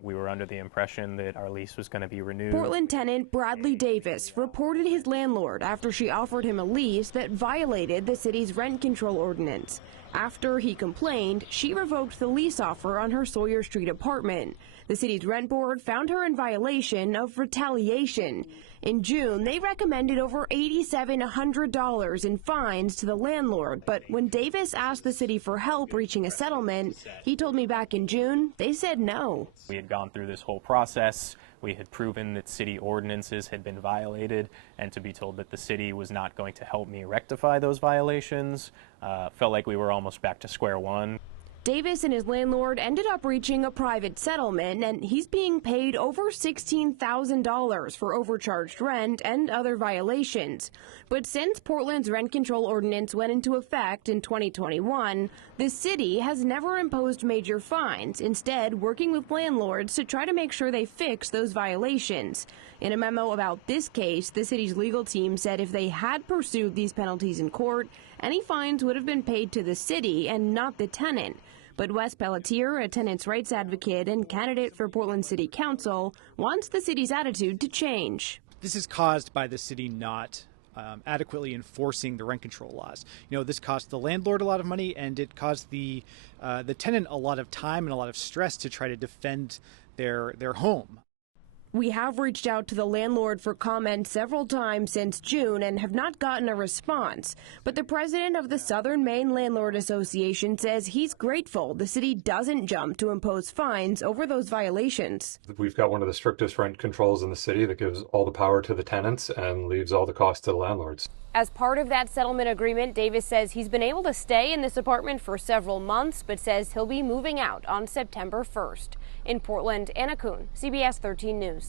We were under the impression that our lease was going to be renewed. Portland tenant Bradley Davis reported his landlord after she offered him a lease that violated the city's rent control ordinance. After he complained, she revoked the lease offer on her Sawyer Street apartment. The city's rent board found her in violation of retaliation. In June, they recommended over $8,700 in fines to the landlord, but when Davis asked the city for help reaching a settlement, he told me back in June they said no. We had gone through this whole process. We had proven that city ordinances had been violated, and to be told that the city was not going to help me rectify those violations felt like we were almost back to square one. Davis and his landlord ended up reaching a private settlement, and he's being paid over $16,000 for overcharged rent and other violations. But since Portland's rent control ordinance went into effect in 2021, the city has never imposed major fines, instead working with landlords to try to make sure they fix those violations. In a memo about this case, the city's legal team said if they had pursued these penalties in court, any fines would have been paid to the city and not the tenant. But Wes Pelletier, a tenants' rights advocate and candidate for Portland City Council, wants the city's attitude to change. This is caused by the city not adequately enforcing the rent control laws. You know, this cost the landlord a lot of money, and it caused the tenant a lot of time and a lot of stress to try to defend their home. We have reached out to the landlord for comment several times since June and have not gotten a response. But the president of the Southern Maine Landlord Association says he's grateful the city doesn't jump to impose fines over those violations. We've got one of the strictest rent controls in the city that gives all the power to the tenants and leaves all the cost to the landlords. As part of that settlement agreement, Davis says he's been able to stay in this apartment for several months, but says he'll be moving out on September 1st. In Portland, Anna Kuhn, CBS 13 News.